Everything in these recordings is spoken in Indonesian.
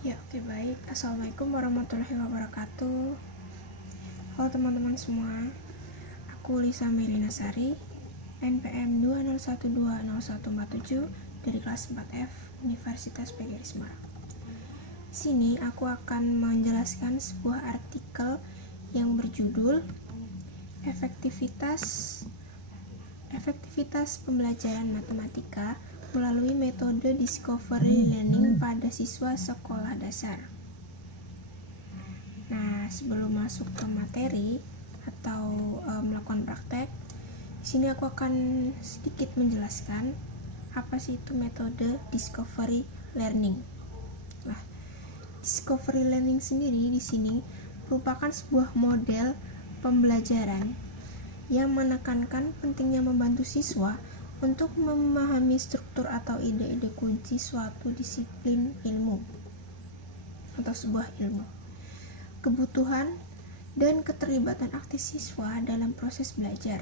Ya, oke, baik. Assalamualaikum warahmatullahi wabarakatuh. Halo teman-teman semua. Aku Lisa Melina Sari, NPM 201200147 dari kelas 4F Universitas PGRI Semarang. Sini aku akan menjelaskan sebuah artikel yang berjudul Efektivitas pembelajaran matematika melalui metode discovery learning pada siswa sekolah dasar. Nah, sebelum masuk ke materi atau melakukan praktek, di sini aku akan sedikit menjelaskan apa sih itu metode discovery learning. Nah, discovery learning sendiri di sini merupakan sebuah model pembelajaran yang menekankan pentingnya membantu siswa untuk memahami struktur atau ide-ide kunci suatu disiplin ilmu atau sebuah ilmu, kebutuhan dan keterlibatan aktif siswa dalam proses belajar,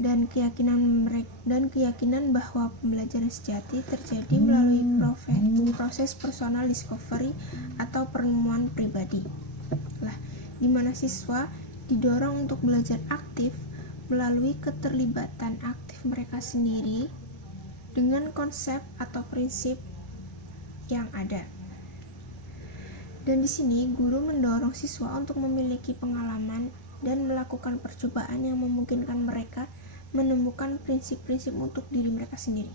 dan keyakinan bahwa pembelajaran sejati terjadi melalui proses personal discovery atau penemuan pribadi, di mana siswa didorong untuk belajar aktif melalui keterlibatan aktif mereka sendiri dengan konsep atau prinsip yang ada. Dan di sini guru mendorong siswa untuk memiliki pengalaman dan melakukan percobaan yang memungkinkan mereka menemukan prinsip-prinsip untuk diri mereka sendiri.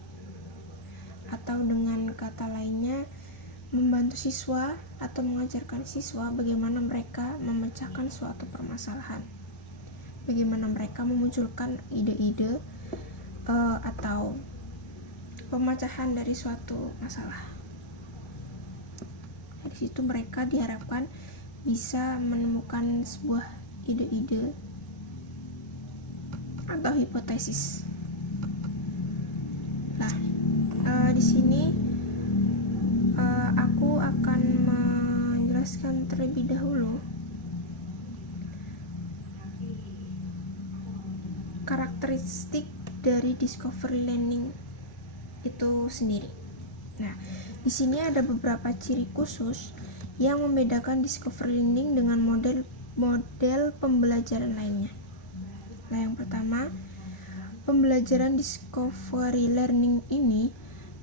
Atau dengan kata lainnya, membantu siswa atau mengajarkan siswa bagaimana mereka memecahkan suatu permasalahan, bagaimana mereka memunculkan ide-ide atau pemecahan dari suatu masalah. Di situ mereka diharapkan bisa menemukan sebuah ide-ide atau hipotesis. Di sini aku akan menjelaskan terlebih dahulu karakteristik dari discovery learning itu sendiri. Nah, di sini ada beberapa ciri khusus yang membedakan discovery learning dengan model pembelajaran lainnya. Nah, yang pertama, pembelajaran discovery learning ini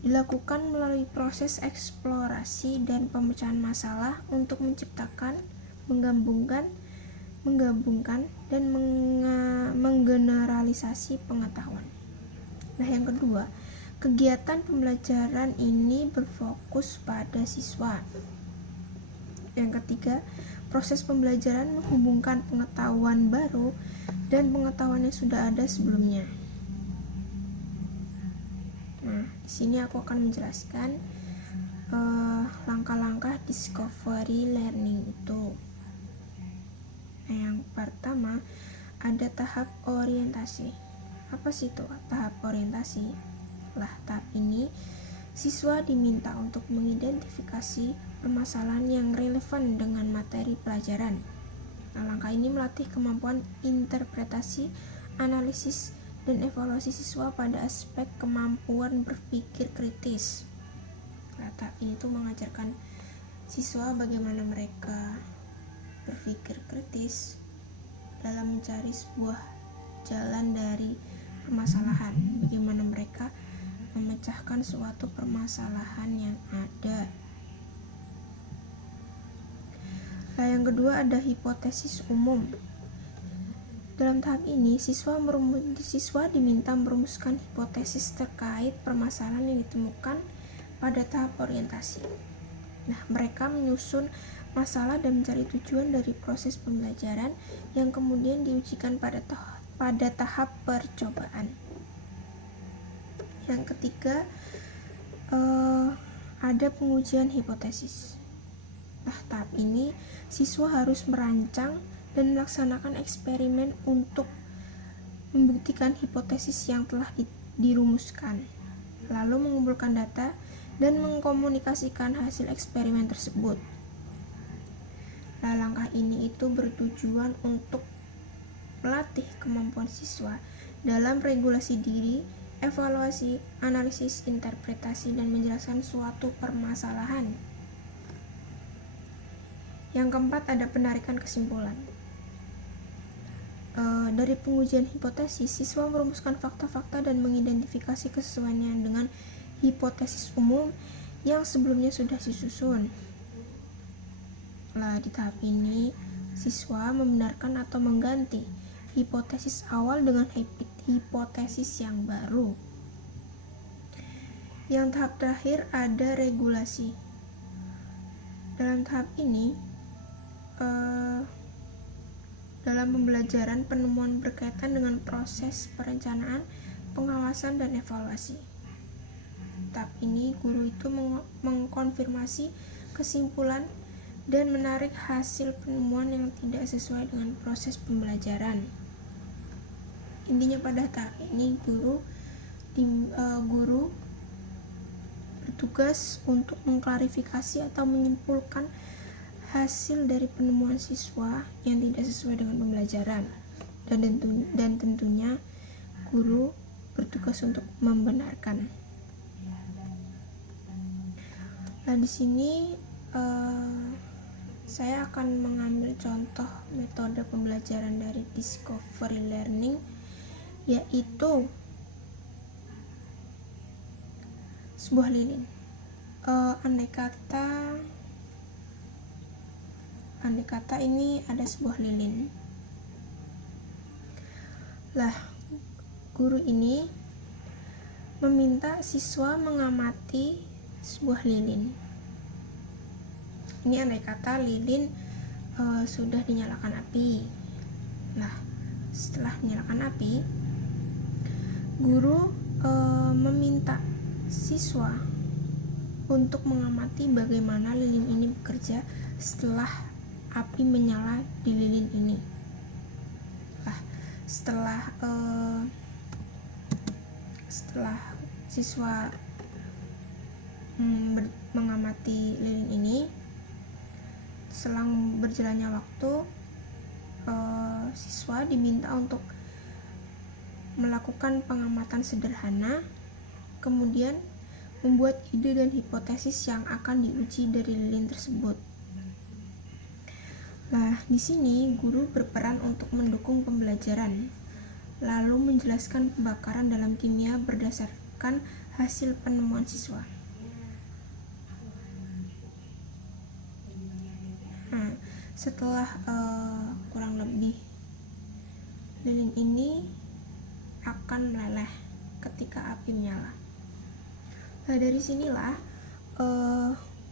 dilakukan melalui proses eksplorasi dan pemecahan masalah untuk menciptakan, menggabungkan, dan menggeneralisasi pengetahuan. Nah, yang kedua, kegiatan pembelajaran ini berfokus pada siswa. Yang ketiga, proses pembelajaran menghubungkan pengetahuan baru dan pengetahuan yang sudah ada sebelumnya. Nah, di sini aku akan menjelaskan langkah-langkah discovery learning itu. Nah, yang pertama ada tahap orientasi. Apa sih itu tahap orientasi? Tahap ini siswa diminta untuk mengidentifikasi permasalahan yang relevan dengan materi pelajaran. Nah, langkah ini melatih kemampuan interpretasi, analisis, dan evaluasi siswa pada aspek kemampuan berpikir kritis. Tahap ini tuh mengajarkan siswa bagaimana mereka berpikir kritis dalam mencari sebuah jalan dari permasalahan, bagaimana mereka memecahkan suatu permasalahan yang ada. Nah, yang kedua ada hipotesis umum. Dalam tahap ini, siswa diminta merumuskan hipotesis terkait permasalahan yang ditemukan pada tahap orientasi. Nah, mereka menyusun masalah dan mencari tujuan dari proses pembelajaran yang kemudian diujikan pada tahap percobaan. Yang ketiga, ada pengujian hipotesis. Nah, tahap ini siswa harus merancang dan melaksanakan eksperimen untuk membuktikan hipotesis yang telah dirumuskan, lalu mengumpulkan data dan mengkomunikasikan hasil eksperimen tersebut. Nah, langkah ini itu bertujuan untuk melatih kemampuan siswa dalam regulasi diri, evaluasi, analisis, interpretasi, dan menjelaskan suatu permasalahan Yang keempat, ada penarikan kesimpulan. Dari pengujian hipotesis, siswa merumuskan fakta-fakta dan mengidentifikasi kesesuaiannya dengan hipotesis umum yang sebelumnya sudah disusun. Di tahap ini, siswa membenarkan atau mengganti hipotesis awal dengan hipotesis yang baru. Yang tahap terakhir, ada regulasi. Dalam tahap ini, dalam pembelajaran, penemuan berkaitan dengan proses perencanaan, pengawasan, dan evaluasi. Tahap ini, guru itu mengkonfirmasi kesimpulan dan menarik hasil penemuan yang tidak sesuai dengan proses pembelajaran. Intinya pada tahap ini, guru bertugas untuk mengklarifikasi atau menyimpulkan hasil dari penemuan siswa yang tidak sesuai dengan pembelajaran, dan tentunya guru bertugas untuk membenarkan. Di sini saya akan mengambil contoh metode pembelajaran dari discovery learning, yaitu sebuah lilin. Andai kata ini ada sebuah lilin. Guru ini meminta siswa mengamati sebuah lilin. Ini andai kata lilin sudah dinyalakan api. Setelah menyalakan api, guru meminta siswa untuk mengamati bagaimana lilin ini bekerja setelah api menyala di lilin ini. Setelah siswa mengamati lilin ini, selang berjalannya waktu, siswa diminta untuk melakukan pengamatan sederhana, kemudian membuat ide dan hipotesis yang akan diuji dari lilin tersebut. Di sini guru berperan untuk mendukung pembelajaran, lalu menjelaskan pembakaran dalam kimia berdasarkan hasil penemuan siswa. Setelah kurang lebih, lilin ini akan meleleh ketika api menyala. Dari sinilah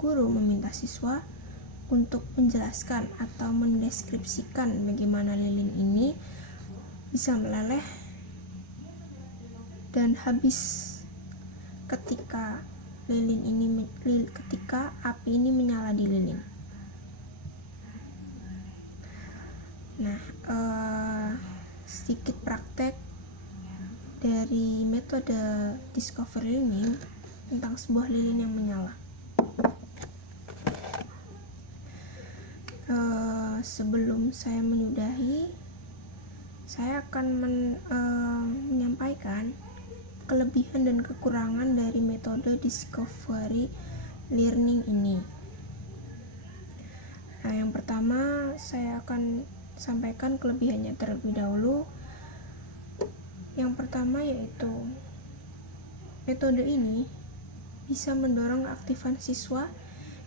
guru meminta siswa untuk menjelaskan atau mendeskripsikan bagaimana lilin ini bisa meleleh dan habis ketika api ini menyala di lilin. Sedikit praktek dari metode discovery learning tentang sebuah lilin yang menyala. Sebelum saya menyudahi, saya akan menyampaikan kelebihan dan kekurangan dari metode discovery learning ini. Yang pertama, saya akan sampaikan kelebihannya terlebih dahulu. Yang pertama yaitu metode ini bisa mendorong keaktifan siswa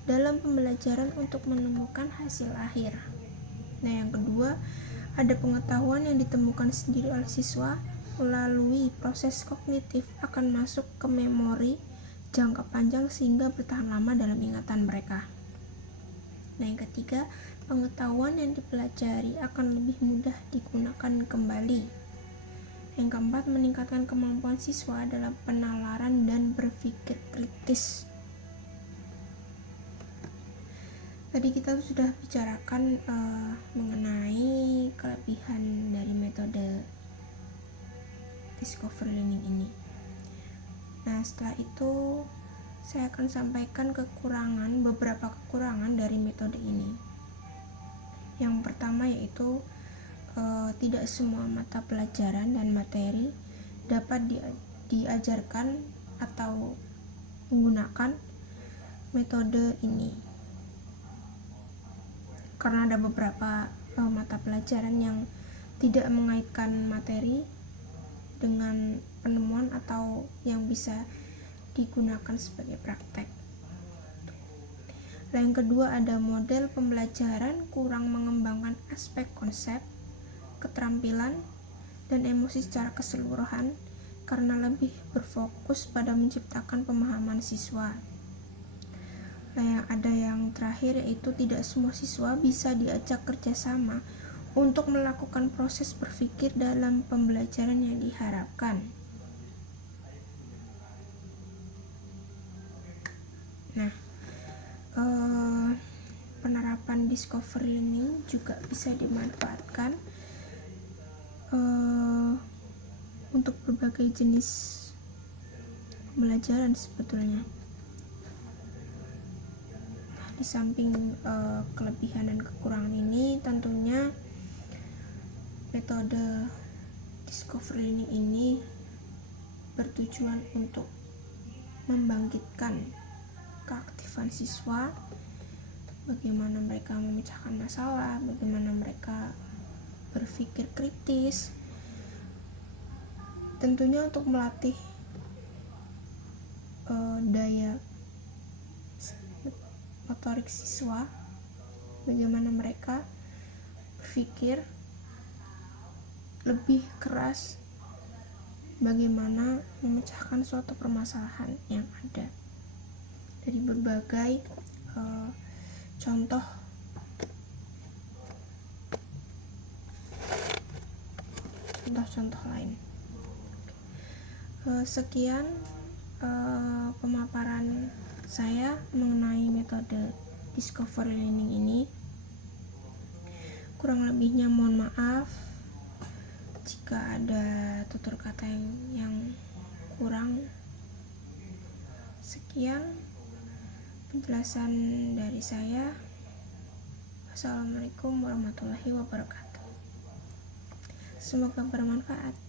dalam pembelajaran untuk menemukan hasil akhir. Yang kedua, ada pengetahuan yang ditemukan sendiri oleh siswa melalui proses kognitif akan masuk ke memori jangka panjang sehingga bertahan lama dalam ingatan mereka. Yang ketiga, pengetahuan yang dipelajari akan lebih mudah digunakan kembali. Yang keempat, meningkatkan kemampuan siswa dalam penalaran dan berpikir kritis. Tadi kita sudah bicarakan mengenai kelebihan dari metode discovery learning ini. Setelah itu saya akan sampaikan beberapa kekurangan dari metode ini. Yang pertama yaitu tidak semua mata pelajaran dan materi dapat diajarkan atau menggunakan metode ini. karena ada beberapa mata pelajaran yang tidak mengaitkan materi dengan penemuan atau yang bisa digunakan sebagai praktek. Yang kedua, ada model pembelajaran kurang mengembangkan aspek konsep, keterampilan, dan emosi secara keseluruhan karena lebih berfokus pada menciptakan pemahaman siswa. Nah, ada yang terakhir, yaitu tidak semua siswa bisa diajak kerjasama untuk melakukan proses berpikir dalam pembelajaran yang diharapkan. Nah, penerapan discovery learning juga bisa dimanfaatkan untuk berbagai jenis pembelajaran sebetulnya. Nah, di samping kelebihan dan kekurangan ini, tentunya metode discovery learning ini bertujuan untuk membangkitkan keaktifan siswa, bagaimana mereka memecahkan masalah, bagaimana mereka berpikir kritis, tentunya untuk melatih daya motorik siswa, bagaimana mereka berpikir lebih keras, bagaimana memecahkan suatu permasalahan yang ada dari berbagai contoh lain. Sekian pemaparan saya mengenai metode discovery learning ini. Kurang lebihnya mohon maaf jika ada tutur kata yang kurang. Sekian penjelasan dari saya. Wassalamualaikum warahmatullahi wabarakatuh. Semoga bermanfaat.